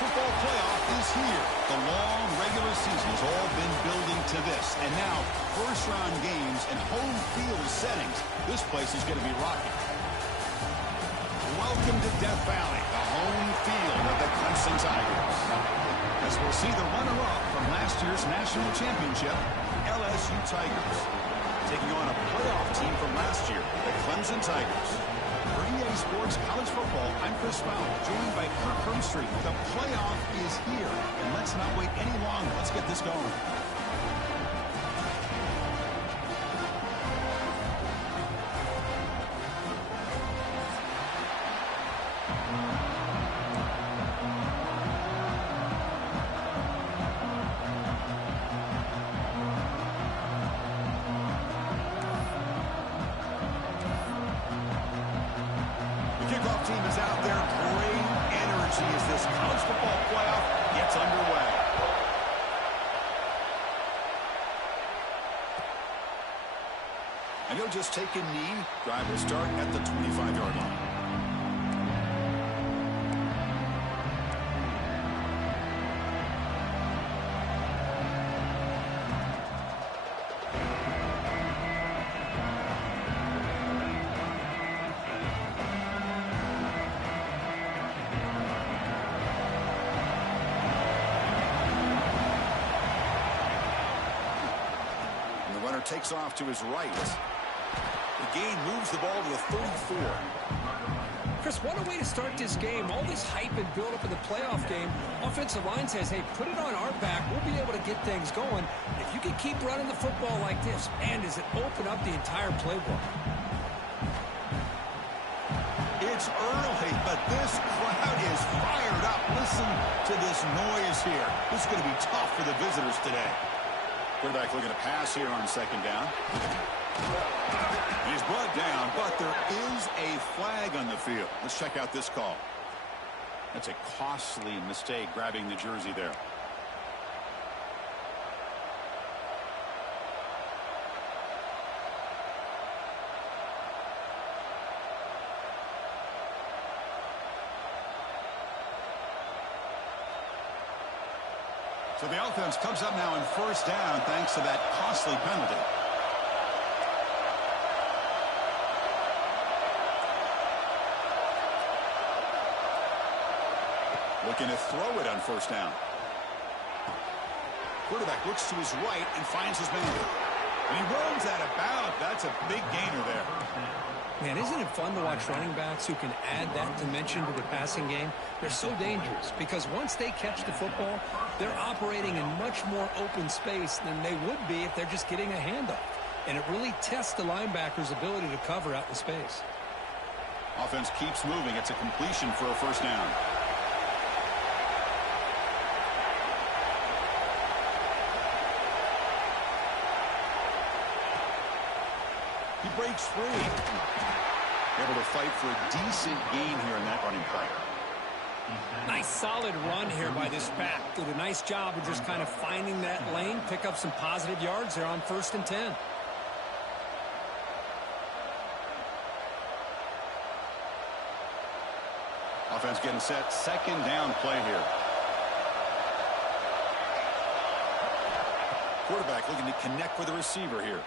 football playoff is here. The long regular season has all been building to this. And now, first-round games and home field settings. This place is going to be rocking. Welcome to Death Valley, the home field of the Clemson Tigers. As we'll see the runner-up from last year's national championship, LSU Tigers, taking on a playoff team from last year, the Clemson Tigers. For EA Sports College Football, I'm Chris Fowler, joined by Kirk Herbstreit. The playoff is here, and let's not wait any longer. Let's get this going. Team is out there. Great energy as this college football playoff gets underway. And he'll just take a knee. Drive will start at the 25-yard line. Takes off to his right. The gain moves the ball to the 34. Chris, what a way to start this game. All this hype and build up in the playoff game. Offensive line says, hey, put it on our back. We'll be able to get things going. If you can keep running the football like this, man, does it open up the entire playbook. It's early, but this crowd is fired up. Listen to this noise here. This is going to be tough for the visitors today. Quarterback looking to pass here on second down. He's brought down, but there is a flag on the field. Let's check out this call. That's a costly mistake, grabbing the jersey there. So the offense comes up now in first down thanks to that costly penalty. Looking to throw it on first down. Quarterback looks to his right and finds his man. And he runs that about. That's a big gainer there. Man, isn't it fun to watch running backs who can add that dimension to the passing game? They're so dangerous because once they catch the football, they're operating in much more open space than they would be if they're just getting a handoff. And it really tests the linebacker's ability to cover out in space. Offense keeps moving. It's a completion for a first down. He breaks free. Able to fight for a decent gain here in that running play. Nice solid run here by this back. Did a nice job of just kind of finding that lane, pick up some positive yards there on 1st and 10. Offense getting set. Second down play here. Quarterback looking to connect with the receiver here.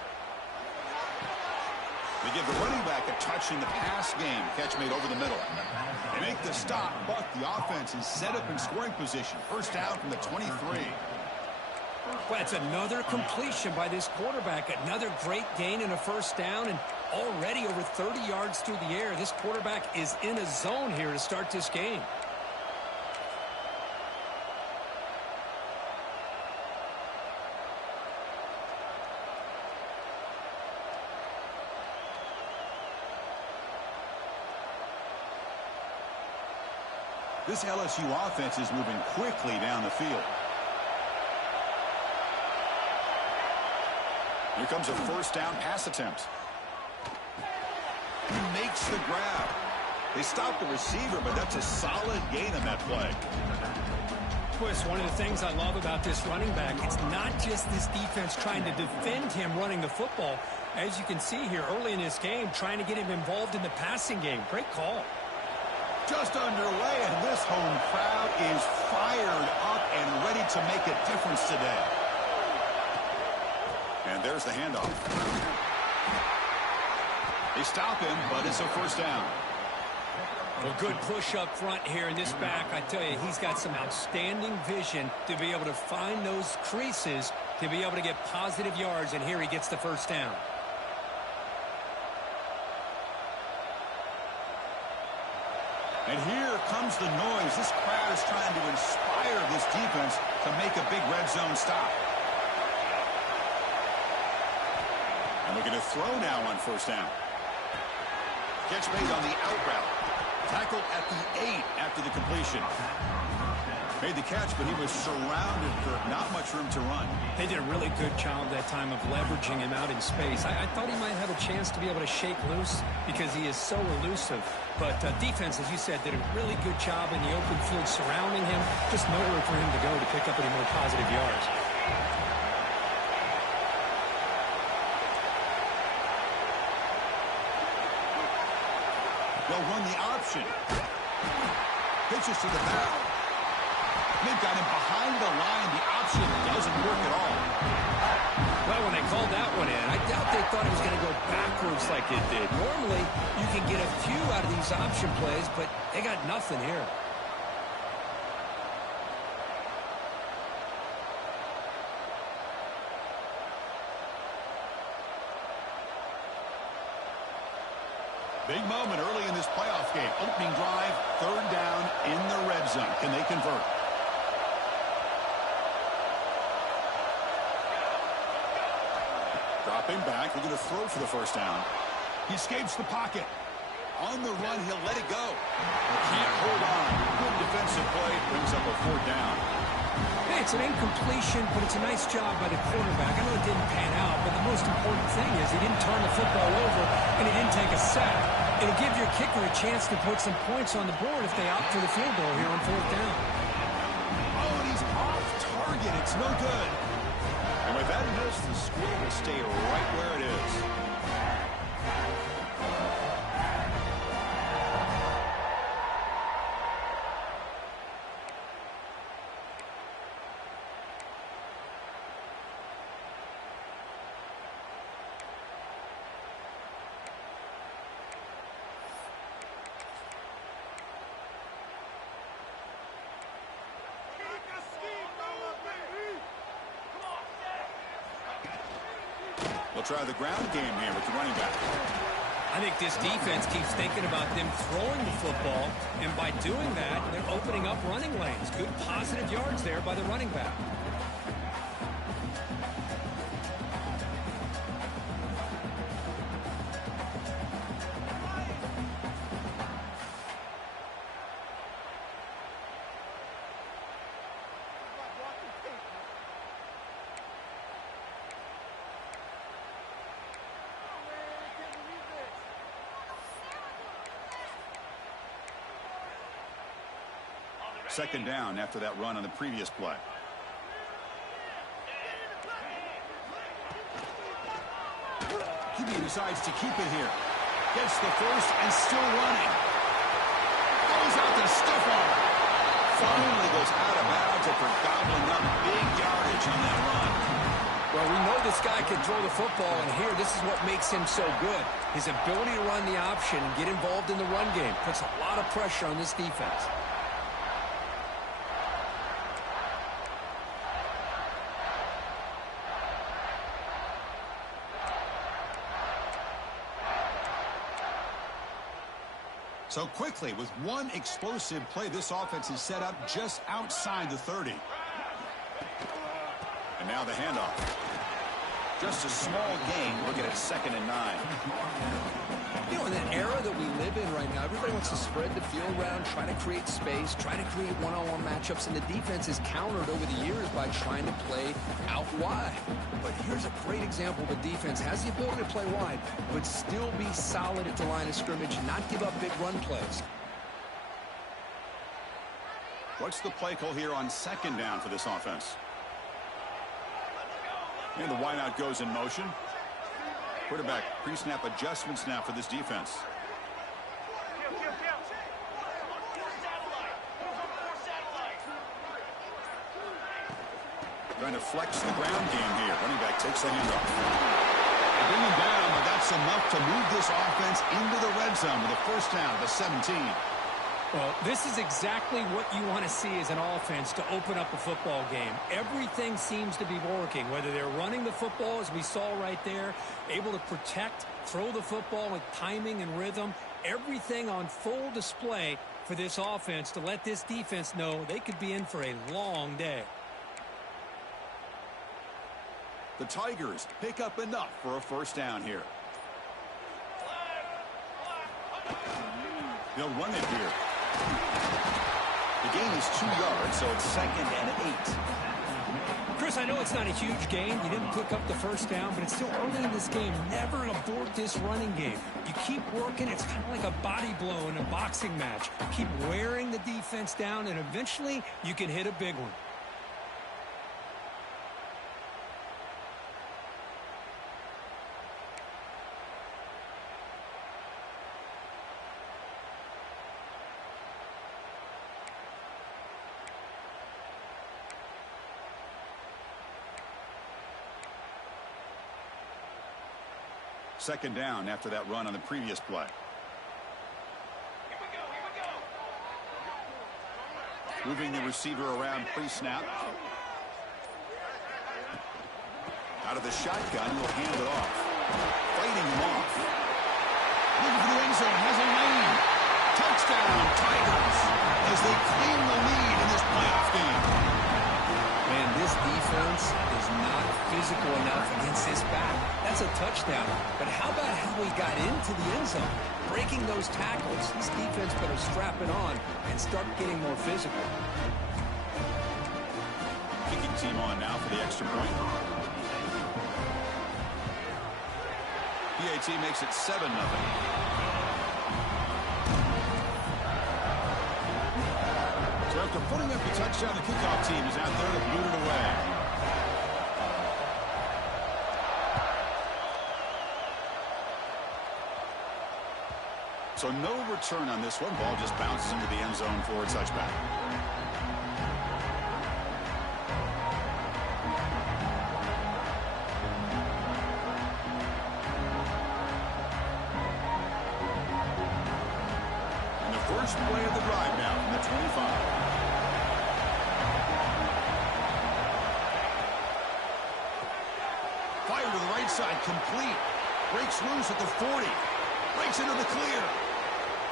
They give the running back a touch in the pass game. Catch made over the middle. They make the stop, but the offense is set up in scoring position. First down from the 23. Well, it's another completion by this quarterback. Another great gain in a first down, and already over 30 yards through the air. This quarterback is in a zone here to start this game. This LSU offense is moving quickly down the field. Here comes a first down pass attempt. He makes the grab. They stop the receiver, but that's a solid gain on that play. Chris, one of the things I love about this running back, it's not just this defense trying to defend him running the football. As you can see here early in this game, trying to get him involved in the passing game. Great call. Just underway, and this home crowd is fired up and ready to make a difference today. And there's the handoff. They stop him, but it's a first down. Well, good push up front here in this back. I tell you, he's got some outstanding vision to be able to find those creases, to be able to get positive yards, and here he gets the first down. And here comes the noise. This crowd is trying to inspire this defense to make a big red zone stop. And we're going to throw now on first down. Catch made on the out route. Tackle at the 8 after the completion. Made the catch, but he was surrounded, Kirk. Not much room to run. They did a really good job that time of leveraging him out in space. I thought he might have a chance to be able to shake loose because he is so elusive. But defense, as you said, did a really good job in the open field surrounding him. Just nowhere for him to go to pick up any more positive yards. They'll run the option. Pitches to the bow. They've got him behind the line. The option doesn't work at all. Well, when they called that one in, I doubt they thought it was going to go backwards like it did. Normally, you can get a few out of these option plays, but they got nothing here. Big moment early in this playoff game. Opening drive, third down in the red zone. Can they convert? Dropping back, looking to throw for the first down. He escapes the pocket. On the run, he'll let it go. Can't hold on. Good defensive play, brings up a fourth down. Hey, it's an incompletion, but it's a nice job by the quarterback. I know it didn't pan out, but the most important thing is he didn't turn the football over, and he didn't take a sack. It'll give your kicker a chance to put some points on the board if they opt for the field goal here on fourth down. Oh, and he's off target. It's no good. And with that miss, the score will stay right where it is. They'll try the ground game here with the running back. I think this defense keeps thinking about them throwing the football, and by doing that, they're opening up running lanes. Good positive yards there by the running back. Second down after that run on the previous play. QB decides to keep it here. Gets the first and still running. Goes out to stiff arm. Finally goes out of bounds after gobbling up big yardage on that run. Well, we know this guy can throw the football, and here, this is what makes him so good. His ability to run the option and get involved in the run game puts a lot of pressure on this defense. So quickly, with one explosive play, this offense is set up just outside the 30. And now the handoff. Just a small gain, looking at 2nd and 9. You know, in that era that we live in right now, everybody wants to spread the field around, try to create space, try to create one-on-one matchups, and the defense is countered over the years by trying to play out wide. But here's a great example. The defense has the ability to play wide, but still be solid at the line of scrimmage, not give up big run plays. What's the play call here on 2nd down for this offense? And the wideout goes in motion. Quarterback pre-snap adjustments now for this defense. Trying to flex the ground game here. Running back takes the handoff. Bring him down, but that's enough to move this offense into the red zone with a first down at the 17. Well, this is exactly what you want to see as an offense to open up a football game. Everything seems to be working, whether they're running the football, as we saw right there, able to protect, throw the football with timing and rhythm, everything on full display for this offense to let this defense know they could be in for a long day. The Tigers pick up enough for a first down here. They'll run it here. The gain is 2 yards, so it's 2nd and 8. Chris, I know it's not a huge gain. You didn't pick up the first down, but it's still early in this game. Never abort this running game. You keep working. It's kind of like a body blow in a boxing match. Keep wearing the defense down, and eventually you can hit a big one. Second down after that run on the previous play. Moving the receiver around pre-snap. Out of the shotgun, he'll hand it off. Fighting him off. Looking for the end zone, has a lane. Touchdown, Tigers, as they claim the lead in this playoff game. Man, this defense is not physical enough against this back. That's a touchdown. But how about how he got into the end zone? Breaking those tackles. This defense better strap it on and start getting more physical. Kicking team on now for the extra point. PAT makes it 7-0. So after putting up the touchdown, the kickoff team is out there to boot it away. So no return on this one. Ball just bounces into the end zone for a touchback. And the first play of the drive now from the 25. Fire to the right side, complete. Breaks loose at the 40. Breaks into the clear.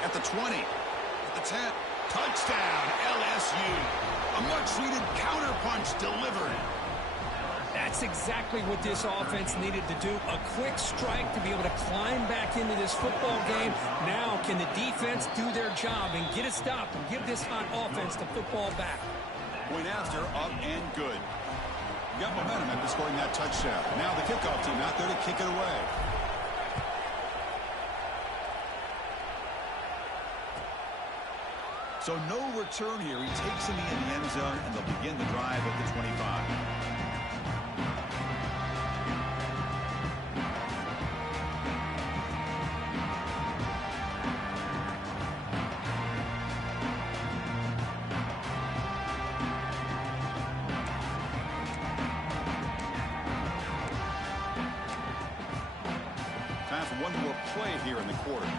At the 20. At the 10. Touchdown, LSU. A much-needed counterpunch delivered. That's exactly what this offense needed to do. A quick strike to be able to climb back into this football game. Now can the defense do their job and get a stop and give this hot offense the football back? Point after, up and good. Got momentum after scoring that touchdown. Now the kickoff team out there to kick it away. So no return here. He takes him in the end zone, and they'll begin the drive at the 25. Time for one more play here in the quarter.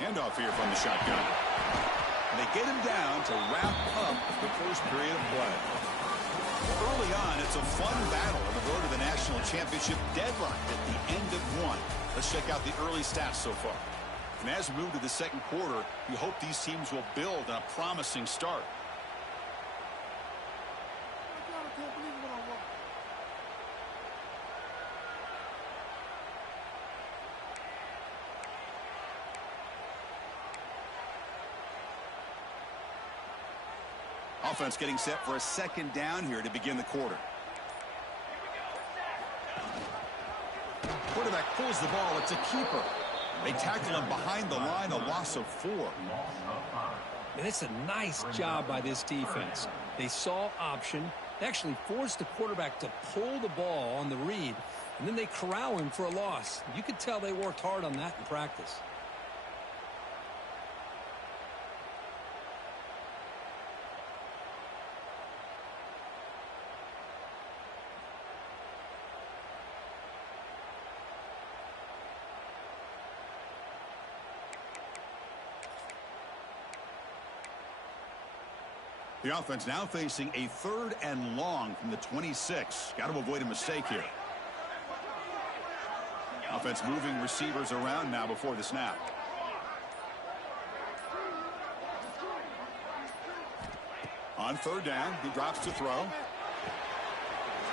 Handoff here from the shotgun. They get him down to wrap up the first period of play. Early on, it's a fun battle on the road to the national championship, deadlocked at the end of one. Let's check out the early stats so far. And as we move to the second quarter, we hope these teams will build on a promising start. Offense getting set for a second down here to begin the quarter. Quarterback pulls the ball. It's a keeper. They tackle him behind the line, a loss of 4. And it's a nice job by this defense. They saw option. They actually forced the quarterback to pull the ball on the read, and then they corral him for a loss. You could tell they worked hard on that in practice. The offense now facing a 3rd and long from the 26. Got to avoid a mistake here. Offense moving receivers around now before the snap. On 3rd down, he drops to throw.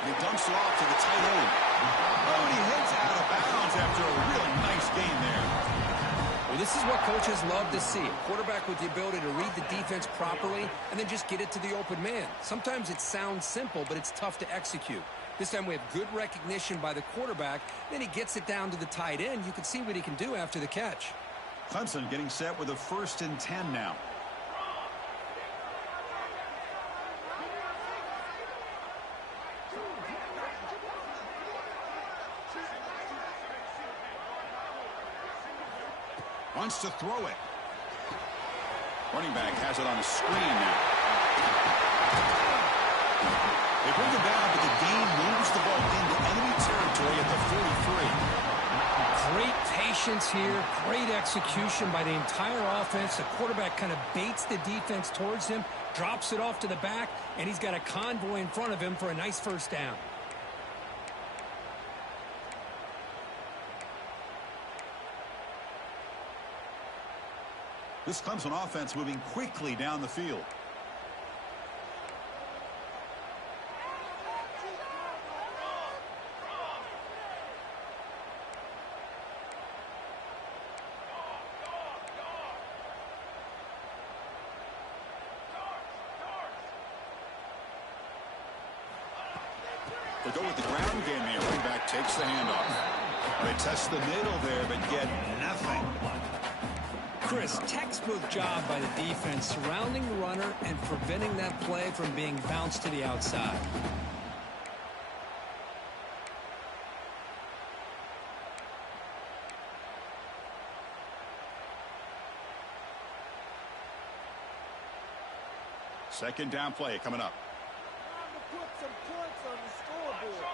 And he dumps it off to the tight end. Oh, and he heads out of bounds after a really nice gain there. Well, this is what coaches love to see. A quarterback with the ability to read the defense properly and then just get it to the open man. Sometimes it sounds simple, but it's tough to execute. This time we have good recognition by the quarterback. Then he gets it down to the tight end. You can see what he can do after the catch. Clemson getting set with a 1st and 10 now. Wants to throw it. Running back has it on the screen now. They bring it down, but the gain moves the ball into enemy territory at the 43. Great patience here. Great execution by the entire offense. The quarterback kind of baits the defense towards him, drops it off to the back, and he's got a convoy in front of him for a nice 1st down. This Clemson offense moving quickly down the field. They go with the ground game here. Running back takes the handoff. They test the middle there, but get nothing. Chris, textbook job by the defense surrounding the runner and preventing that play from being bounced to the outside. Second down play coming up. Put some points on the scoreboard.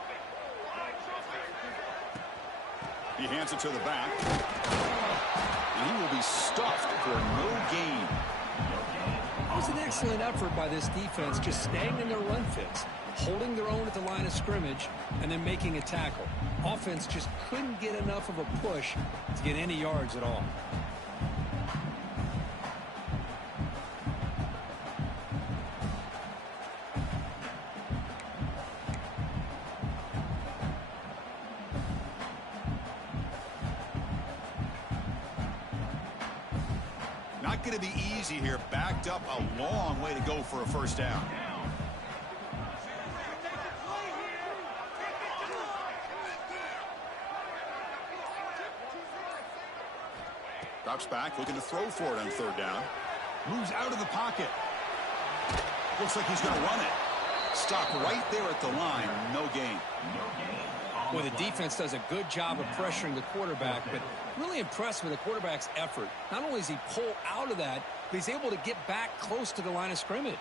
He hands it to the back. And he will be stuffed for no gain. It was an excellent effort by this defense, just staying in their run fits, holding their own at the line of scrimmage, and then making a tackle. Offense just couldn't get enough of a push to get any yards at all. Not going to be easy here. Backed up a long way to go for a 1st down. Drops back, looking to throw for it on 3rd down. Moves out of the pocket. Looks like he's going to run it. Stop right there at the line. No gain. Well, the defense does a good job of pressuring the quarterback, but really impressed with the quarterback's effort. Not only does he pull out of that, but he's able to get back close to the line of scrimmage.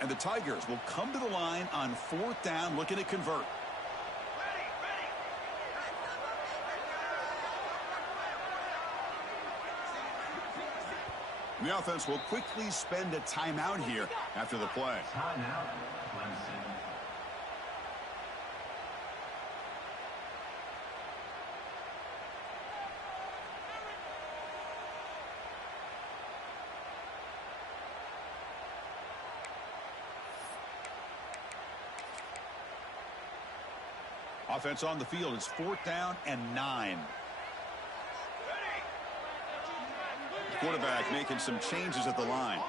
And the Tigers will come to the line on 4th down, looking to convert. And the offense will quickly spend a timeout here after the play. Timeout, Clemson. Offense on the field is 4th down and 9. The quarterback making some changes at the line.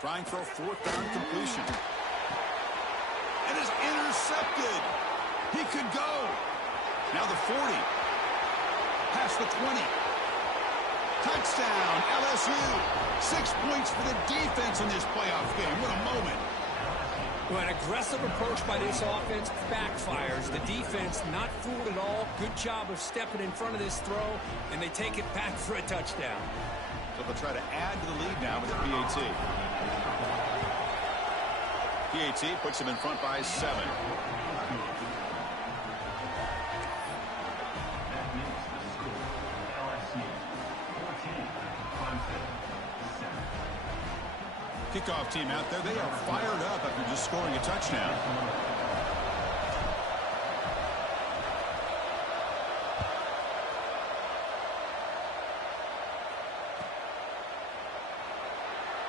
Trying for a 4th down completion. And is intercepted. He could go. Now the 40. Past the 20. Touchdown, LSU. 6 points for the defense in this playoff game. What a moment. Well, an aggressive approach by this offense backfires. The defense not fooled at all. Good job of stepping in front of this throw, and they take it back for a touchdown. So they'll try to add to the lead now with a PAT. PAT puts him in front by 7. That makes the score LSU 14, Clemson 7. Kickoff team out there. They are fired up after just scoring a touchdown.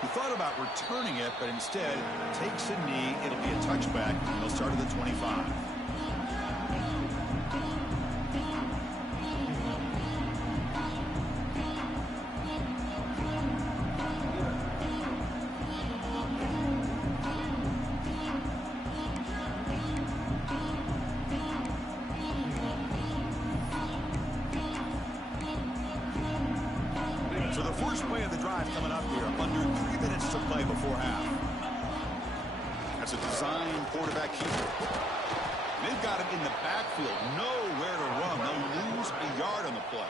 He thought about returning it, but instead takes a knee. It'll be a touchback, and they'll start at the 25. So the first play of the drive coming up here, under 3 minutes to play before half. That's a design quarterback keeper. They've got him in the backfield, nowhere to run. They'll lose a yard on the play.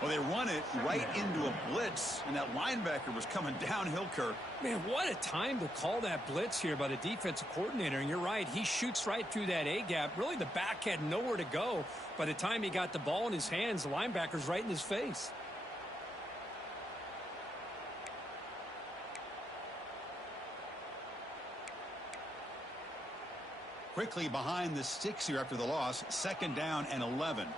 Well, they run it right into a blitz, and that linebacker was coming downhill, Kirk. Man, what a time to call that blitz here by the defensive coordinator. And you're right, he shoots right through that A-gap. Really, the back had nowhere to go. By the time he got the ball in his hands, the linebacker's right in his face. Quickly behind the sticks here after the loss. 2nd down and 11.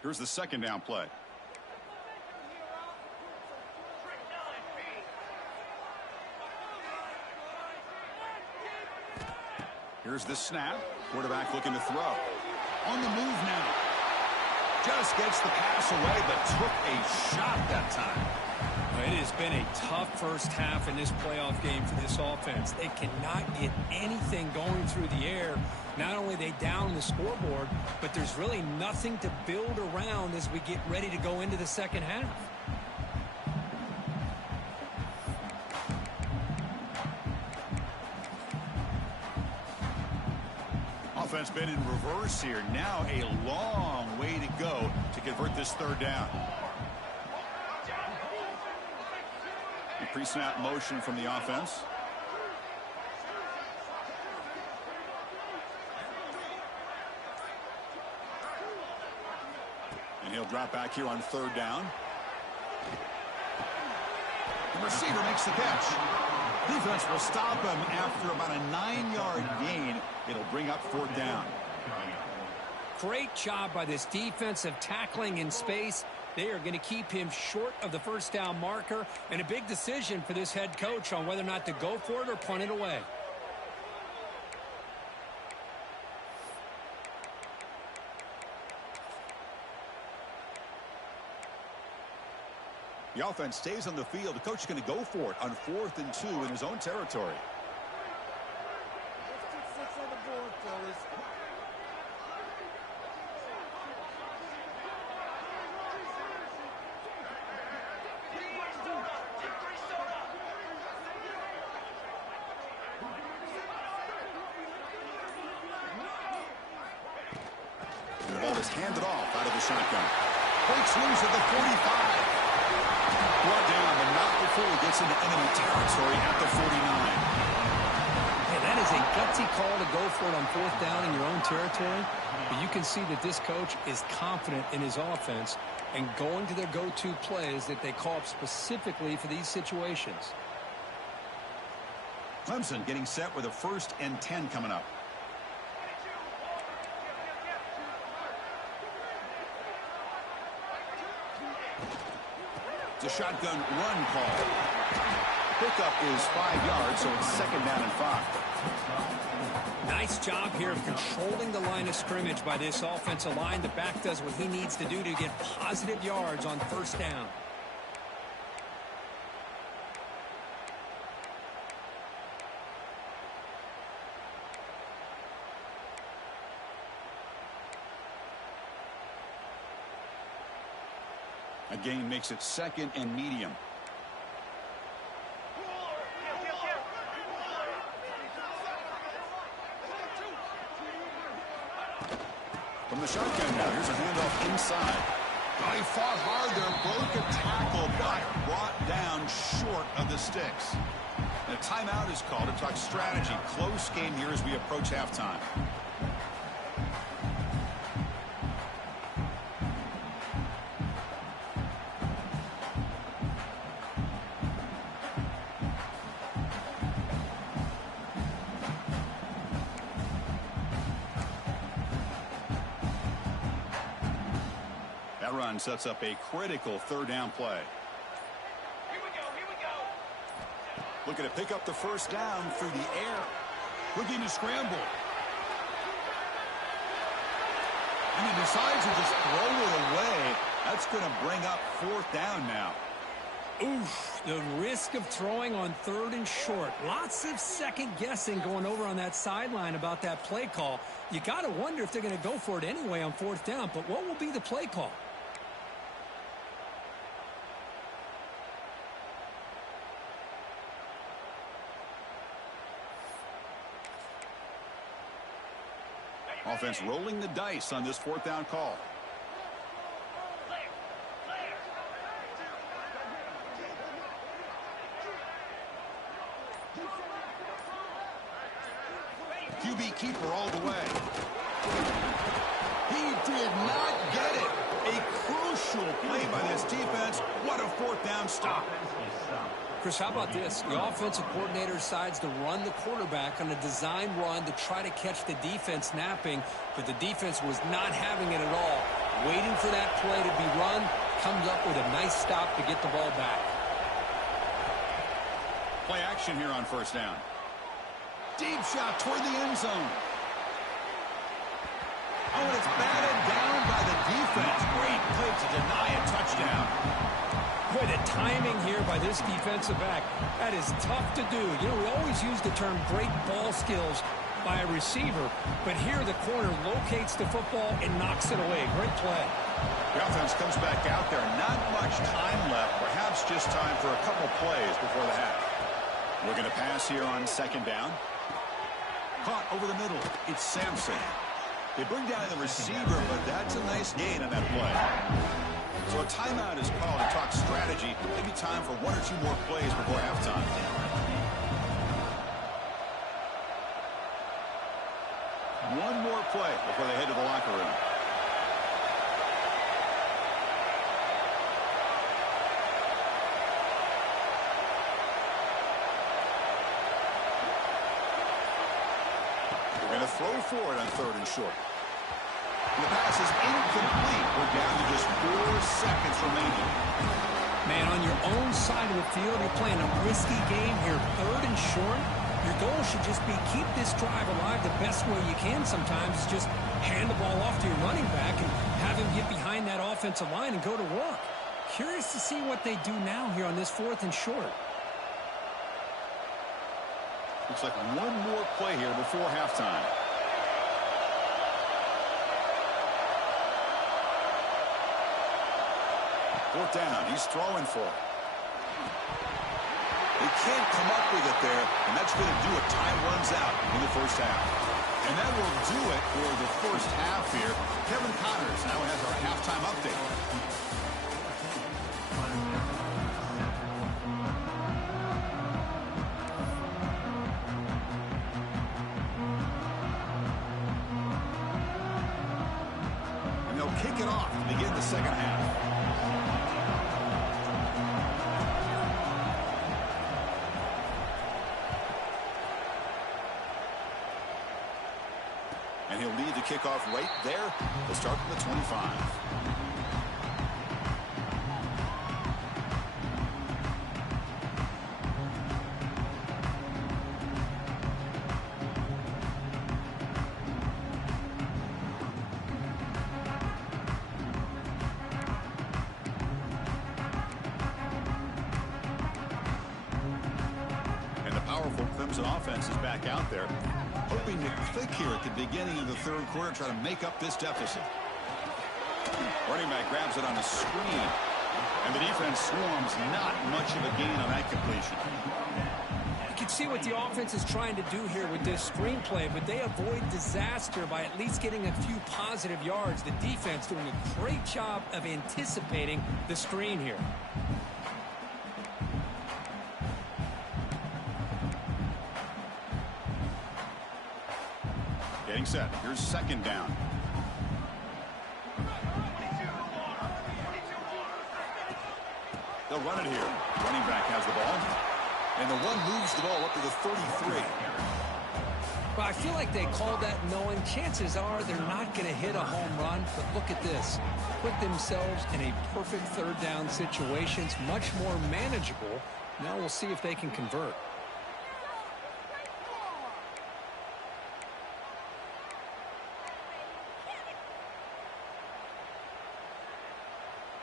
Here's the 2nd down play. Here's the snap. Quarterback looking to throw. On the move now. Just gets the pass away, but took a shot that time. It has been a tough first half in this playoff game for this offense. They cannot get anything going through the air. Not only are they down the scoreboard, but there's really nothing to build around as we get ready to go into the second half. Offense been in reverse here. Now a long way to go to convert this 3rd down. The pre-snap motion from the offense. And he'll drop back here on 3rd down. The receiver makes the catch. Defense will stop him after about a 9-yard gain. It'll bring up 4th down. Great job by this defensive tackling in space. They are going to keep him short of the 1st down marker, and a big decision for this head coach on whether or not to go for it or punt it away. The offense stays on the field. The coach is going to go for it on 4th and 2 in his own territory. Let's get 6 on the board, fellas. And the ball is handed off out of the shotgun. Breaks loose at the 45. Brought down, but not before he gets into enemy territory at the 49. Yeah, that is a gutsy call to go for it on 4th down in your own territory. But you can see that this coach is confident in his offense and going to their go-to plays that they call up specifically for these situations. Clemson getting set with a 1st and 10 coming up. It's a shotgun run call. Pickup is 5 yards, so it's 2nd down and 5. Nice job here of controlling the line of scrimmage by this offensive line. The back does what he needs to do to get positive yards on 1st down. A gain makes it 2nd and medium. From the shotgun now, here's a handoff inside. Oh, he fought hard there, broke a tackle, but brought down short of the sticks. And a timeout is called to talk strategy. Close game here as we approach halftime. That run sets up a critical 3rd down play. Here we go. Looking to pick up the 1st down through the air. Looking to scramble. And he decides to just throw it away. That's going to bring up 4th down now. Oof, the risk of throwing on 3rd and short. Lots of second guessing going over on that sideline about that play call. You got to wonder if they're going to go for it anyway on 4th down, but what will be the play call? Offense rolling the dice on this 4th down call. QB keeper all the way. He did not get it. A crucial play by this defense. What a 4th down stop. Chris, how about this? The offensive coordinator decides to run the quarterback on a design run to try to catch the defense napping, but the defense was not having it at all. Waiting for that play to be run, comes up with a nice stop to get the ball back. Play action here on 1st down. Deep shot toward the end zone. Oh, and it's batted down by the defense. Great play to deny a touchdown. Boy, the timing here by this defensive back, that is tough to do. You know, we always use the term great ball skills by a receiver, but here the corner locates the football and knocks it away. Great play. The offense comes back out there. Not much time left. Perhaps just time for a couple plays before the half. Looking to pass here on 2nd down. Caught over the middle. It's Sampson. They bring down the receiver, but that's a nice gain on that play. So a timeout is called to talk strategy. Maybe time for 1 or 2 more plays before halftime. One more play before they head to the locker room. They're going to throw for it on 3rd and short. The pass is incomplete. We're down to just 4 seconds remaining. Man, on your own side of the field, you're playing a risky game here. 3rd and short. Your goal should just be keep this drive alive the best way you can sometimes. Is just hand the ball off to your running back and have him get behind that offensive line and go to work. Curious to see what they do now here on this 4th and short. Looks like one more play here before halftime. 4th down. He's throwing for it. They can't come up with it there, and that's going to do it. Time runs out in the 1st half. And that will do it for the 1st half here. Kevin Connors now has our halftime update. And they'll kick it off to begin the 2nd half. And he'll lead the kickoff right there. They'll start from the 25. And the powerful Clemson offense is back out there, hoping to click here at the beginning of the 3rd quarter, try to make up this deficit. Running back grabs it on the screen. And the defense swarms, not much of a gain on that completion. You can see what the offense is trying to do here with this screenplay, but they avoid disaster by at least getting a few positive yards. The defense doing a great job of anticipating the screen here. Getting set. Here's second down. They'll run it here. Running back has the ball. And the run moves the ball up to the 33. Well, I feel like they called that knowing chances are they're not going to hit a home run. But look at this. Put themselves in a perfect third down situation. It's much more manageable. Now we'll see if they can convert.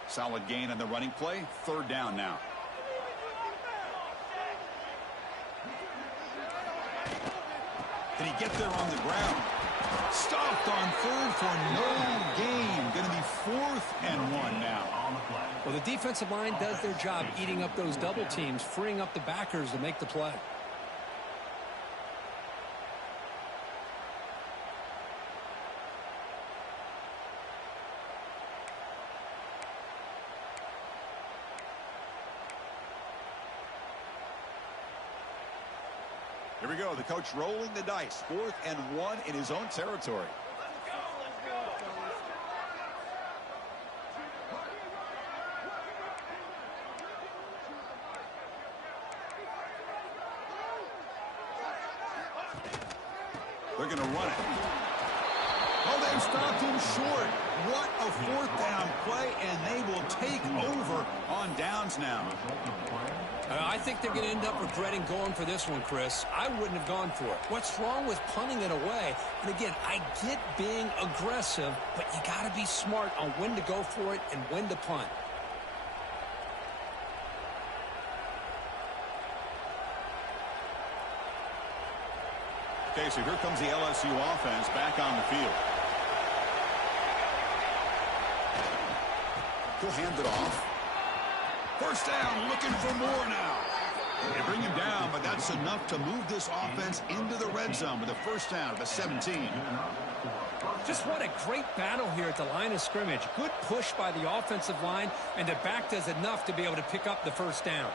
Solid gain on the running play. Third down now. Can he get there on the ground? Stopped on third for no gain. Going to be 4th and 1 now. Well, the defensive line does their job eating up those double teams, freeing up the backers to make the play. Here we go. The coach rolling the dice. 4th and 1 in his own territory. They're going to run it. Oh, they've stopped him short. What a 4th down play, and they will take over on downs now. I think they're going to end up regretting going for this one, Chris. I wouldn't have gone for it. What's wrong with punting it away? And again, I get being aggressive, but you got to be smart on when to go for it and when to punt. Okay, so here comes the LSU offense back on the field. He'll hand it off. First down, looking for more now. They bring him down, but that's enough to move this offense into the red zone with a first down of the 17. Just what a great battle here at the line of scrimmage. Good push by the offensive line, and the back does enough to be able to pick up the first down.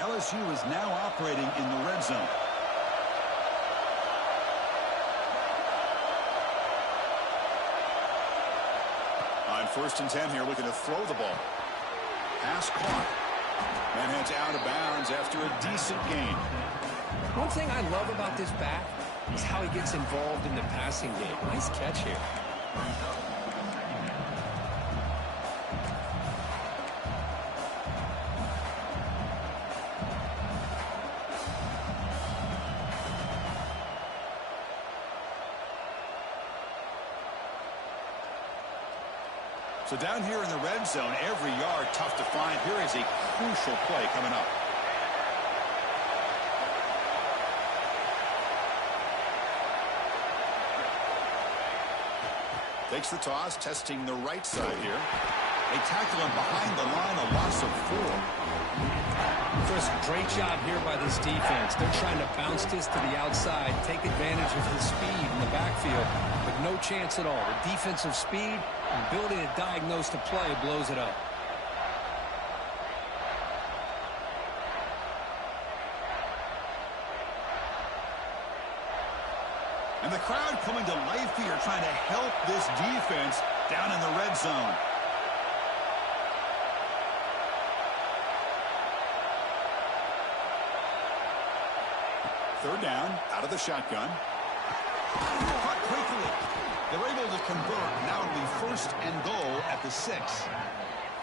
LSU is now operating in the red zone. On 1st and 10 here, looking to throw the ball. Pass caught. And heads out of bounds after a decent gain. One thing I love about this back is how he gets involved in the passing game. Nice catch here. So down here in the red zone, every yard tough to find. Here is a crucial play coming up. Takes the toss, testing the right side here. They tackle him behind the line, a loss of 4. Chris, great job here by this defense. They're trying to bounce this to the outside, take advantage of his speed in the backfield, but no chance at all. The defensive speed and ability to diagnose the play blows it up. And the crowd coming to life here, trying to help this defense down in the red zone. Third down, out of the shotgun. Caught quickly. They're able to convert. Now it'll be 1st and goal at the 6.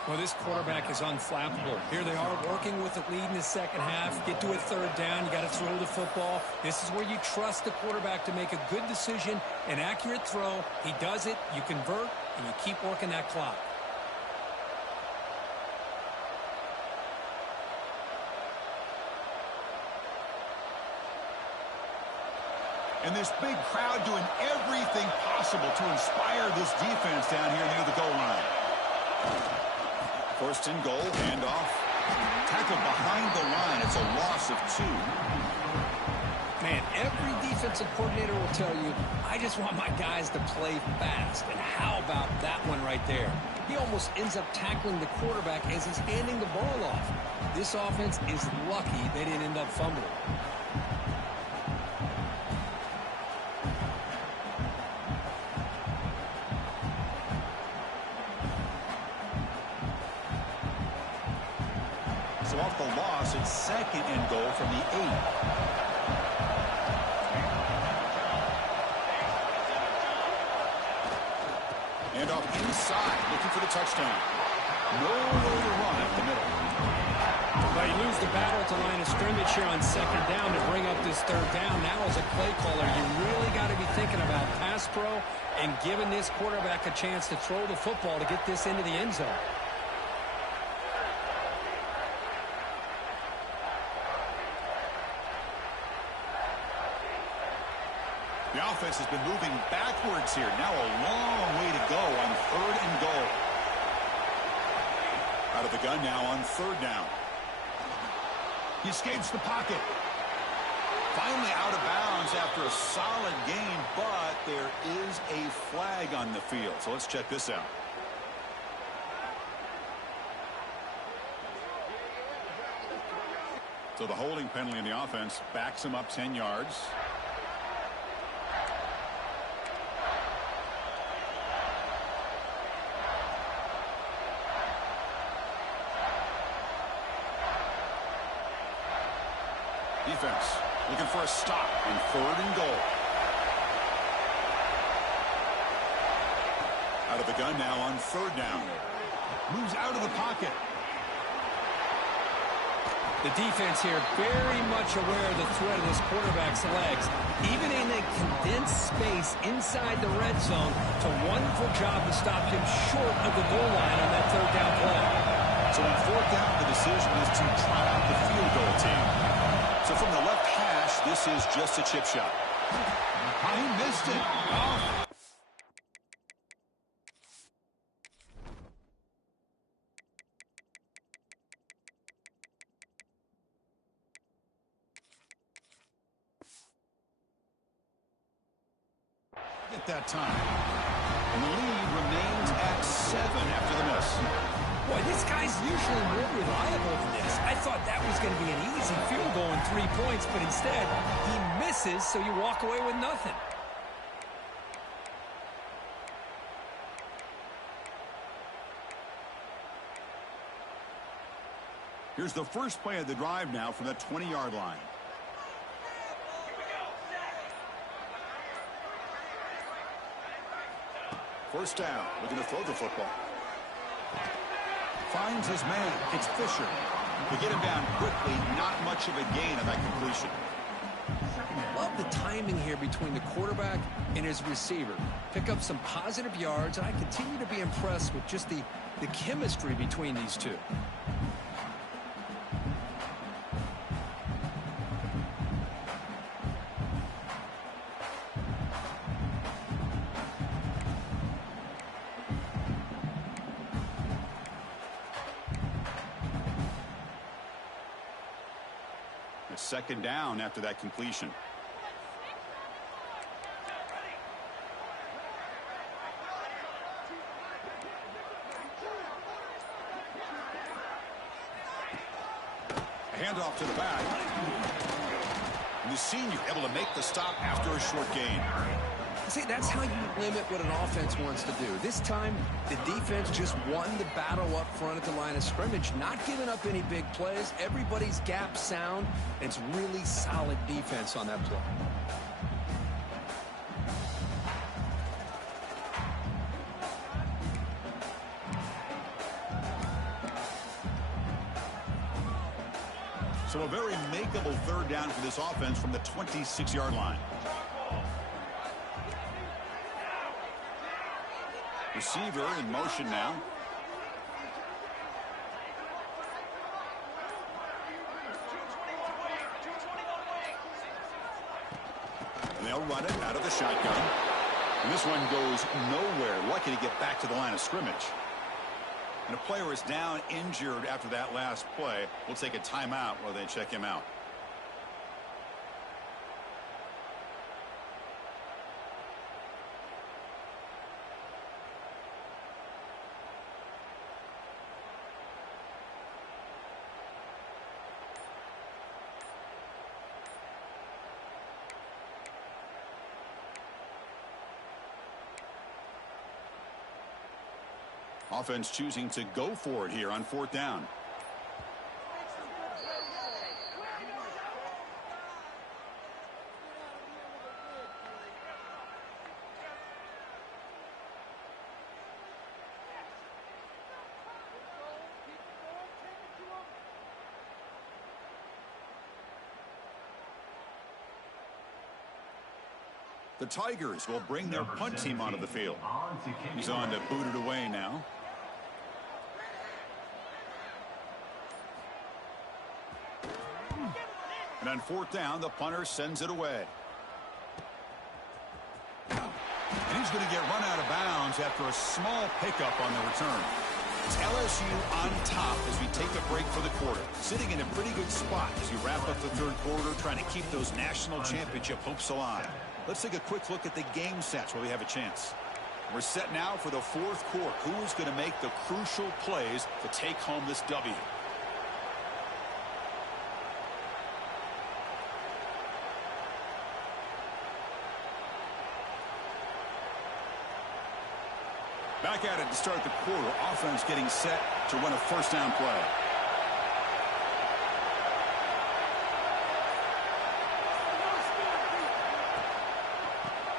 Well, this quarterback is unflappable. Here they are working with the lead in the second half. Get to a 3rd down. You got to throw the football. This is where you trust the quarterback to make a good decision, an accurate throw. He does it. You convert, and you keep working that clock. And this big crowd doing everything possible to inspire this defense down here near the goal line. First and goal, handoff. Tackled behind the line. It's a loss of 2. Man, every defensive coordinator will tell you, I just want my guys to play fast. And how about that one right there? He almost ends up tackling the quarterback as he's handing the ball off. This offense is lucky they didn't end up fumbling. So off the loss, it's second and goal from the 8. And off inside, looking for the touchdown. Nowhere to run up the middle. But you lose the battle at the line of scrimmage here on second down to bring up this third down. Now as a play caller, you really got to be thinking about pass pro and giving this quarterback a chance to throw the football to get this into the end zone. The offense has been moving backwards here. Now a long way to go on third and goal. Out of the gun now on third down. He escapes the pocket. Finally out of bounds after a solid gain, but there is a flag on the field. So let's check this out. So the holding penalty in the offense backs him up 10 yards. Defense looking for a stop on third and goal. Out of the gun now on third down. Moves out of the pocket. The defense here very much aware of the threat of this quarterback's legs. Even in a condensed space inside the red zone, it's a wonderful job to stop him short of the goal line on that third down play. So on fourth down, the decision is to try out the field goal team. So from the left hash, this is just a chip shot. Oh, he missed it. Oh. At that time. And the lead remains at 7 after the miss. Boy, this guy's usually more reliable than this. I thought that was going to be an easy field goal and 3 points, but instead, he misses, so you walk away with nothing. Here's the first play of the drive now from the 20-yard line. First down, looking to throw the football. Finds his man. It's Fisher. To get him down quickly, not much of a gain on that completion. Love the timing here between the quarterback and his receiver. Pick up some positive yards, and I continue to be impressed with just the chemistry between these two. It's second down after that completion. A handoff to the back. And the senior able to make the stop after a short gain. See, that's how you limit what an offense wants to do. This time, the defense just won the battle up front at the line of scrimmage, not giving up any big plays. Everybody's gap sound, and it's really solid defense on that play. So a very makeable third down for this offense from the 26-yard line. Receiver in motion now. And they'll run it out of the shotgun. And this one goes nowhere. Lucky to get back to the line of scrimmage. And a player is down injured after that last play. We'll take a timeout while they check him out. Offense choosing to go for it here on 4th down. The Tigers will bring their punt team onto the field. He's on to boot it away now. And on 4th down, the punter sends it away. And he's going to get run out of bounds after a small pickup on the return. It's LSU on top as we take a break for the quarter. Sitting in a pretty good spot as you wrap up the 3rd quarter, trying to keep those national championship hopes alive. Let's take a quick look at the game stats while we have a chance. We're set now for the 4th quarter. Who is going to make the crucial plays to take home this W? Back at it to start the quarter. Offense getting set to run a 1st down play.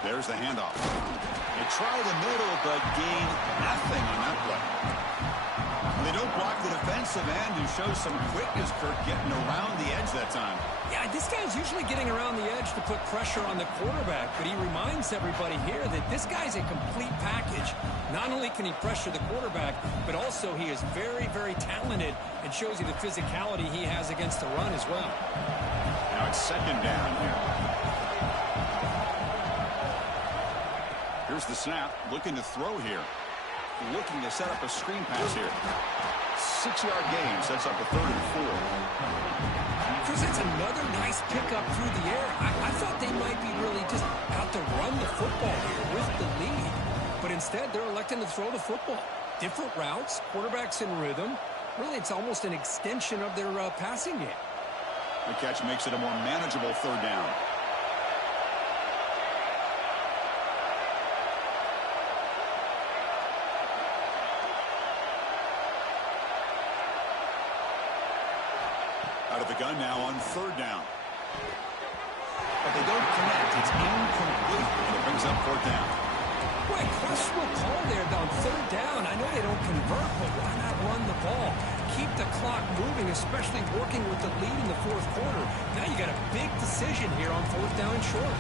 There's the handoff. They try the middle, but gain nothing on that play. They don't block the defensive end, who shows some quickness, Kirk, getting around the edge that time. Yeah, this guy's usually getting around the edge to put pressure on the quarterback, but he reminds everybody here that this guy's a complete package. Not only can he pressure the quarterback, but also he is very, very talented and shows you the physicality he has against the run as well. Now it's 2nd down here. Here's the snap, looking to throw here. Looking to set up a screen pass here. 6-yard gain, sets up a 3rd and 4. Chris, that's another nice pickup through the air. I thought they might be really just out to run the football here with the lead. But instead, they're electing to throw the football. Different routes, quarterbacks in rhythm. Really, it's almost an extension of their passing game. The catch makes it a more manageable 3rd down. Out of the gun now on 3rd down. But they don't connect. It's incomplete. And it brings up 4th down. Boy, questionable call there on 3rd down. I know they don't convert, but why not run the ball? Keep the clock moving, especially working with the lead in the 4th quarter. Now you got a big decision here on 4th down and short.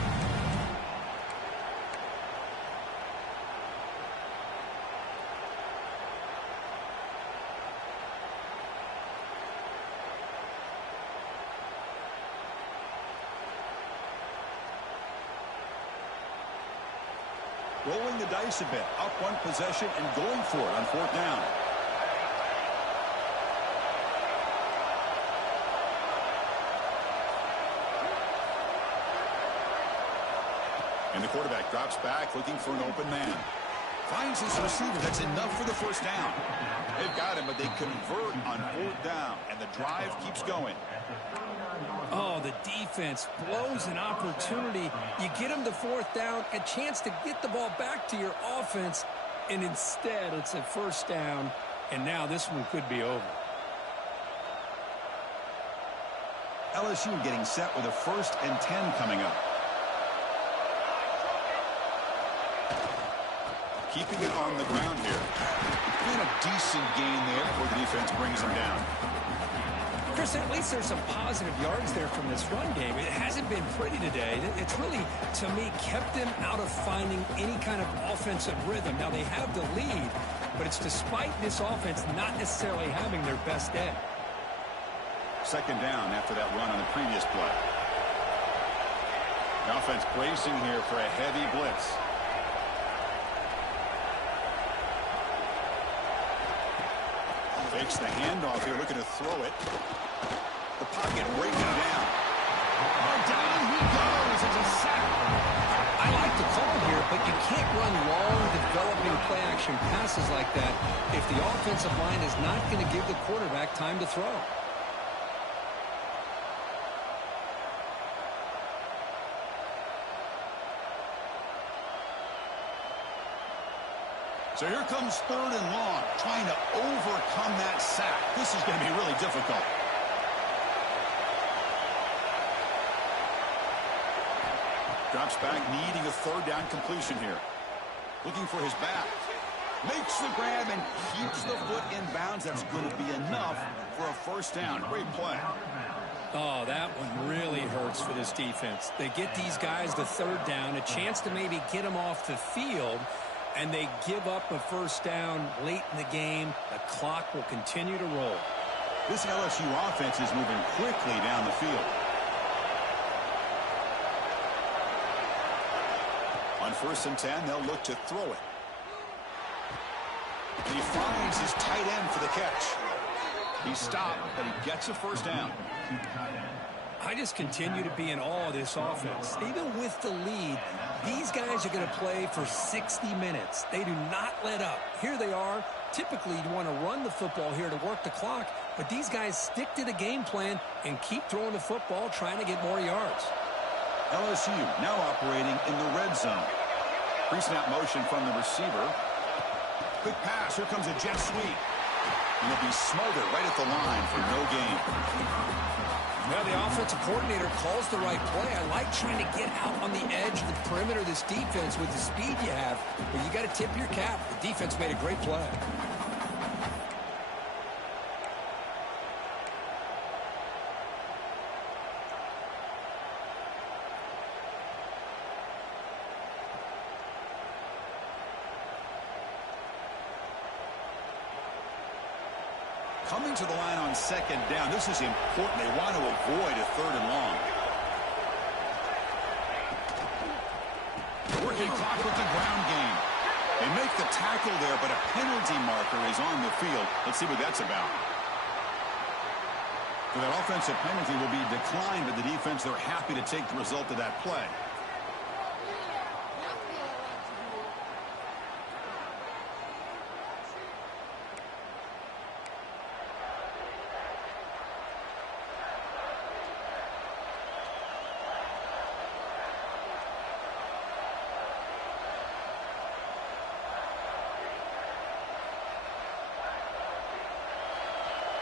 Rolling the dice a bit, up one possession and going for it on 4th down. And the quarterback drops back, looking for an open man. Finds his receiver. That's enough for the 1st down. They've got him, but they convert on 4th down, and the drive keeps going. Oh, the defense blows an opportunity. You get them to 4th down, a chance to get the ball back to your offense, and instead it's a 1st down, and now this one could be over. LSU getting set with a 1st and 10 coming up. Keeping it on the ground here. And a decent gain there before the defense brings him down. Chris, at least there's some positive yards there from this run game. It hasn't been pretty today. It's really, to me, kept them out of finding any kind of offensive rhythm. Now, they have the lead, but it's despite this offense not necessarily having their best day. 2nd down after that run on the previous play. The offense bracing here for a heavy blitz. Fakes the handoff here, looking to throw it. The pocket breaking down. And down he goes. It's a sack. I like the call here, but you can't run long, developing play-action passes like that if the offensive line is not going to give the quarterback time to throw. So here comes 3rd and long, trying to overcome that sack. This is going to be really difficult. Drops back, needing a 3rd down completion here. Looking for his back. Makes the grab and keeps the foot in bounds. That's going to be enough for a 1st down. Great play. Oh, that one really hurts for this defense. They get these guys the 3rd down, a chance to maybe get them off the field, and they give up a 1st down late in the game. The clock will continue to roll. This LSU offense is moving quickly down the field. On 1st and 10, they'll look to throw it. And he finds his tight end for the catch. He stopped, but he gets a 1st down. I just continue to be in awe of this offense. Even with the lead, these guys are going to play for 60 minutes. They do not let up. Here they are. Typically, you want to run the football here to work the clock, but these guys stick to the game plan and keep throwing the football, trying to get more yards. LSU now operating in the red zone. Pre-snap motion from the receiver. Quick pass. Here comes a jet sweep. And he'll be smothered right at the line for no gain. Well, the offensive coordinator calls the right play. I like trying to get out on the edge of the perimeter of this defense with the speed you have, but you got to tip your cap. The defense made a great play. Coming to the line on 2nd down. This is important. They want to avoid a 3rd and long. Working clock with the ground game. They make the tackle there, but a penalty marker is on the field. Let's see what that's about. So that offensive penalty will be declined, but the defense, they're happy to take the result of that play.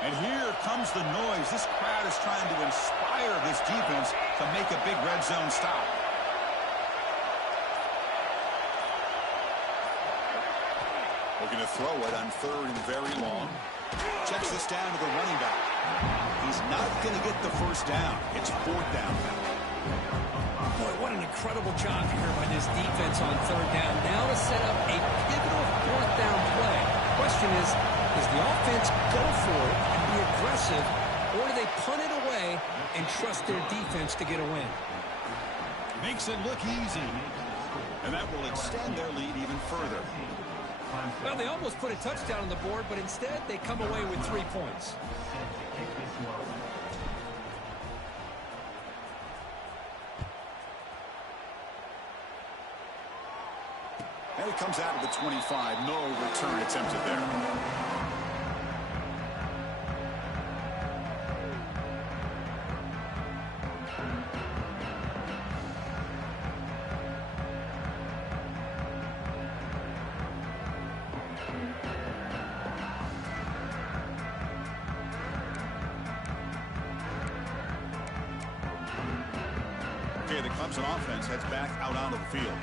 And here comes the noise. This crowd is trying to inspire this defense to make a big red zone stop. Looking to throw it on 3rd and very long. Checks this down to the running back. He's not going to get the 1st down. It's 4th down. Boy, what an incredible job here by this defense on 3rd down. Now to set up a pivotal 4th down play. Question is, does the offense go for it and be aggressive, or do they punt it away and trust their defense to get a win? Makes it look easy. And that will extend their lead even further. Well, they almost put a touchdown on the board, but instead they come away with 3 points. And it comes out of the 25. No return attempted there. Okay, the Clemson offense heads back out onto the field.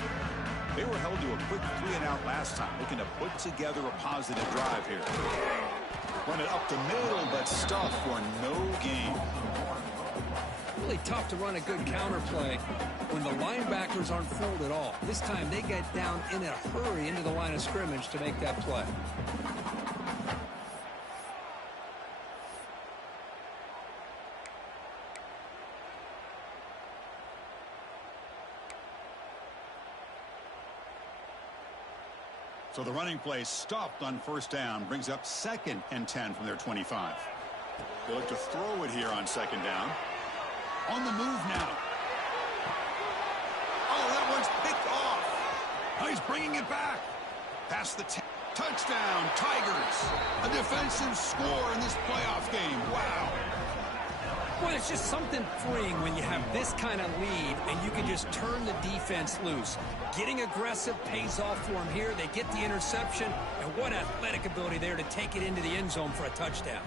They were held to a quick 3-and-out last time, looking to put together a positive drive here. Run it up the middle, but stuff for no gain. Really tough to run a good counter play when the linebackers aren't fooled at all. This time they get down in a hurry into the line of scrimmage to make that play. So the running play stopped on first down, brings up 2nd and 10 from their 25. They look to throw it here on 2nd down. On the move now. Oh, that one's picked off. Oh, he's bringing it back. Past the 10. Touchdown, Tigers. A defensive score in this playoff game. Wow. Well, it's just something freeing when you have this kind of lead and you can just turn the defense loose. Getting aggressive pays off for them here. They get the interception, and what athletic ability there to take it into the end zone for a touchdown.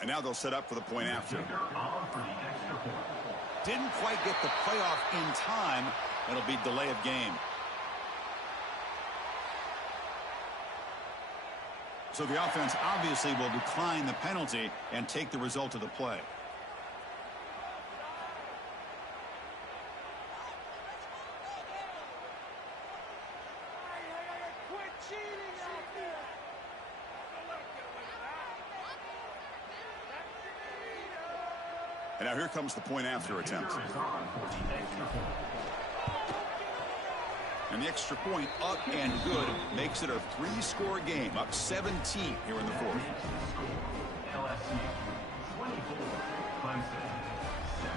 And now they'll set up for the point after. Didn't quite get the playoff in time. It'll be delay of game. So the offense obviously will decline the penalty and take the result of the play. Quit cheating out there. And now here comes the point after attempt. And the extra point up and good makes it a 3-score game, up 17 here in the 4th. LSU 24, Clemson 7.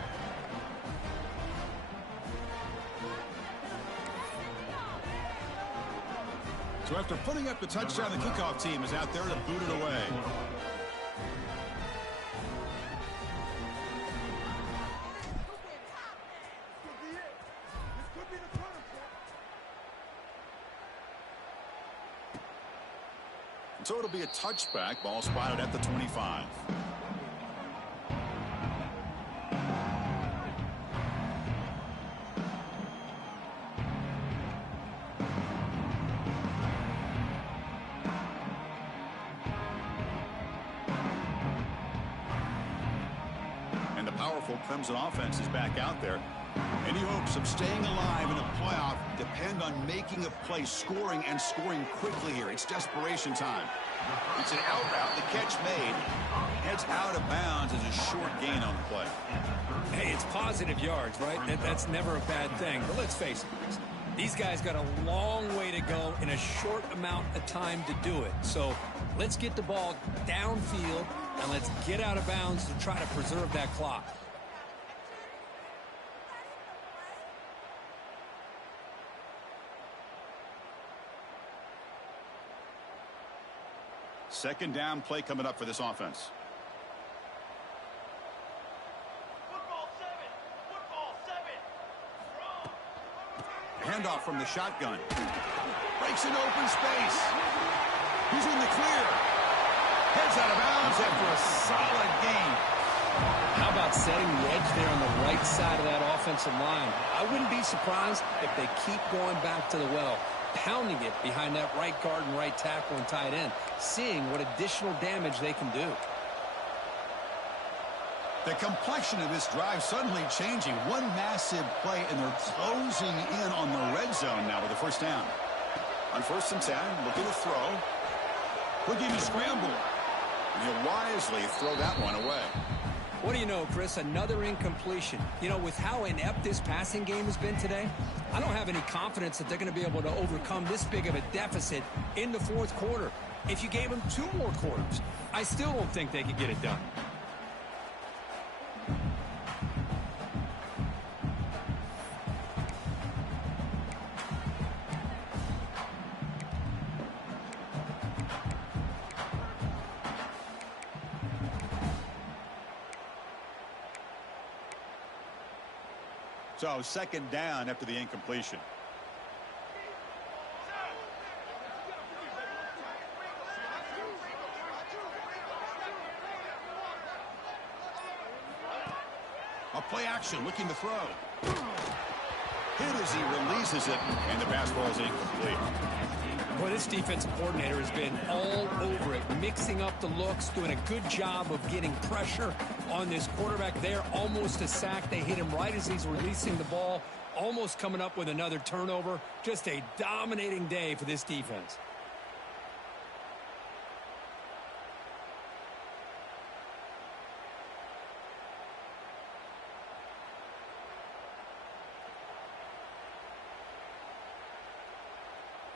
So after putting up the touchdown, the kickoff team is out there to boot it away. So it'll be a touchback. Ball spotted at the 25. And the powerful Clemson offense is back out there. Any hopes of staying alive in a playoff depend on making a play, scoring, and scoring quickly here. It's desperation time. It's an out route. The catch made. Heads out of bounds as a short gain on the play. Hey, it's positive yards, right? That's never a bad thing. But let's face it, these guys got a long way to go in a short amount of time to do it. So let's get the ball downfield, and let's get out of bounds to try to preserve that clock. Second down play coming up for this offense. Football 7. Football 7. Handoff from the shotgun. Breaks into open space. He's in the clear. Heads out of bounds after a solid gain. How about setting the edge there on the right side of that offensive line? I wouldn't be surprised if they keep going back to the well, pounding it behind that right guard and right tackle and tight end, seeing what additional damage they can do. The complexion of this drive suddenly changing. One massive play, and they're closing in on the red zone now with the first down. On 1st and 10, looking to throw. Quick game scramble. And he'll wisely throw that one away. What do you know, Chris? Another incompletion. You know, with how inept this passing game has been today, I don't have any confidence that they're going to be able to overcome this big of a deficit in the 4th quarter. If you gave them 2 more quarters, I still don't think they could get it done. So second down after the incompletion. A play action looking to throw. hit as he releases it, and the pass ball is incomplete. Well, this defensive coordinator has been all over it, mixing up the looks, doing a good job of getting pressure on this quarterback there. Almost a sack. They hit him right as he's releasing the ball, almost coming up with another turnover. Just a dominating day for this defense.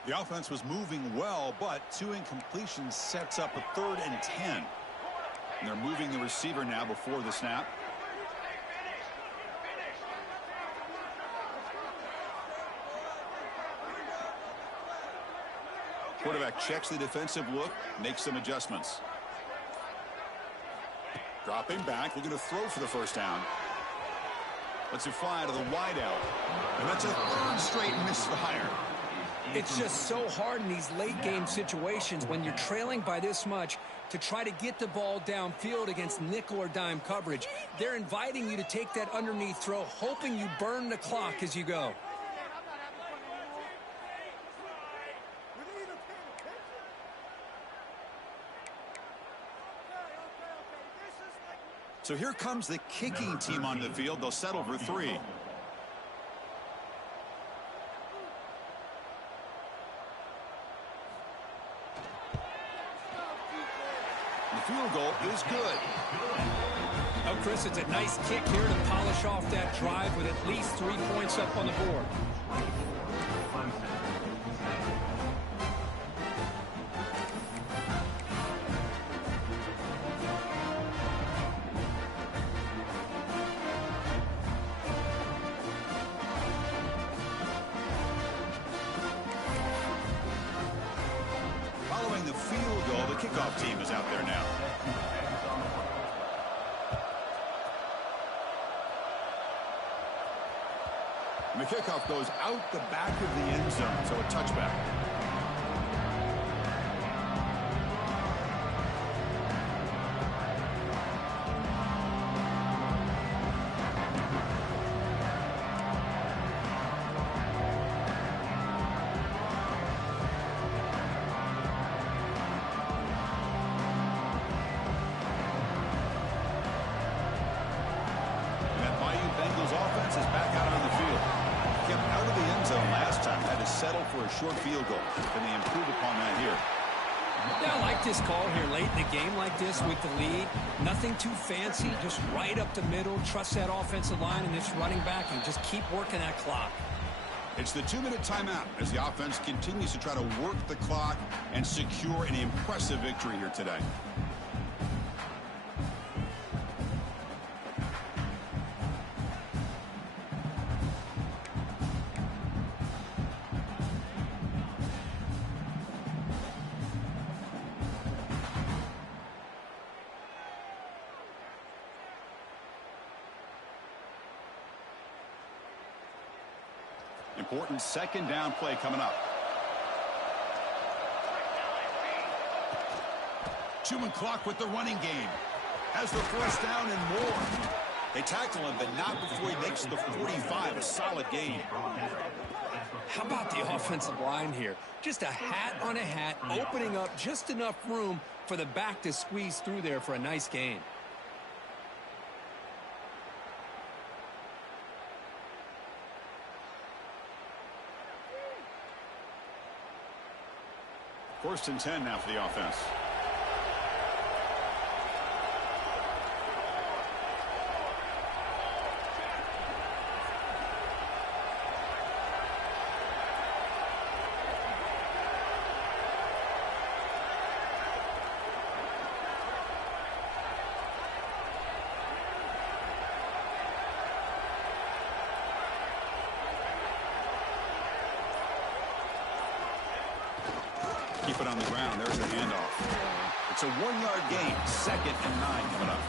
The offense was moving well, but 2 incompletions sets up a 3rd and 10. And they're moving the receiver now before the snap. Quarterback checks the defensive look, makes some adjustments. Dropping back, looking to throw for the first down. Lets it fly to the wideout. And that's a 3rd straight misfire. It's just so hard in these late game situations when you're trailing by this much to try to get the ball downfield against nickel or dime coverage. They're inviting you to take that underneath throw, hoping you burn the clock as you go. So here comes the kicking team onto the field. They'll settle for 3. The field goal is good. Oh, Chris, it's a nice kick here to polish off that drive with at least 3 points up on the board. Following the field goal, the kickoff team is out there now. And the kickoff goes out the back of the end zone, so a touchback. For a short field goal. Can they improve upon that here? Yeah, I like this call here late in a game like this with the lead. Nothing too fancy, just right up the middle. Trust that offensive line and this running back and just keep working that clock. It's the 2-minute timeout as the offense continues to try to work the clock and secure an impressive victory here today. Important 2nd down play coming up. Chewing clock with the running game. Has the first down and more. They tackle him, but not before he makes the 45. A solid gain. How about the offensive line here? Just a hat on a hat, opening up just enough room for the back to squeeze through there for a nice gain. First and 10 now for the offense. Keep it on the ground. There's a handoff. It's a 1-yard gain. 2nd and 9 coming up.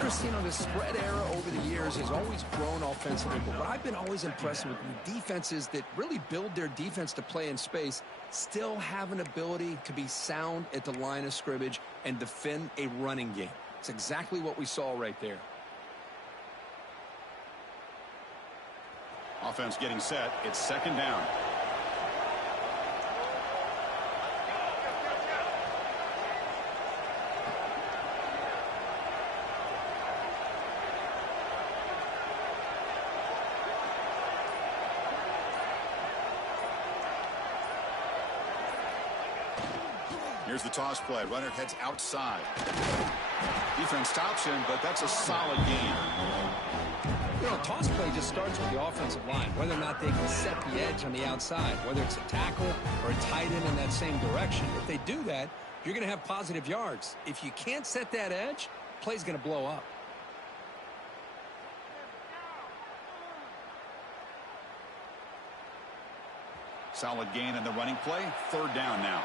Christine, the spread era over the years has always grown offensively, but what I've been always impressed with defenses that really build their defense to play in space still have an ability to be sound at the line of scrimmage and defend a running game. It's exactly what we saw right there. Offense getting set. It's second down. Here's the toss play. Runner heads outside. Defense stops him, but that's a solid gain. You know, a toss play just starts with the offensive line, whether or not they can set the edge on the outside, whether it's a tackle or a tight end in that same direction. If they do that, you're going to have positive yards. If you can't set that edge, play's going to blow up. Solid gain in the running play. Third down now.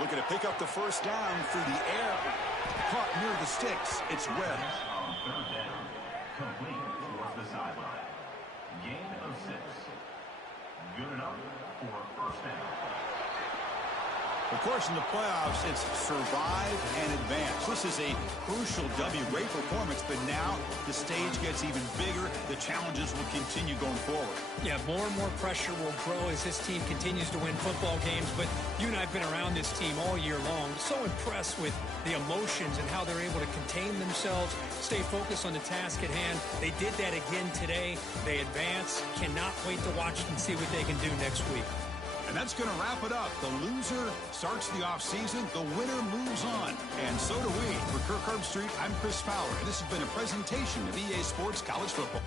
Looking to pick up the first down through the air. Caught near the sticks. It's Webb. On third down, complete towards the sideline. Gain of 6. Good enough for a first down. Of course, in the playoffs, it's survive and advance. This is a crucial W. Great performance, but now the stage gets even bigger. The challenges will continue going forward. Yeah, more and more pressure will grow as this team continues to win football games. But you and I have been around this team all year long. So impressed with the emotions and how they're able to contain themselves, stay focused on the task at hand. They did that again today. They advance. Cannot wait to watch and see what they can do next week. And that's going to wrap it up. The loser starts the offseason. The winner moves on. And so do we. For Kirk Herbstreit, I'm Chris Fowler. And this has been a presentation of EA Sports College Football.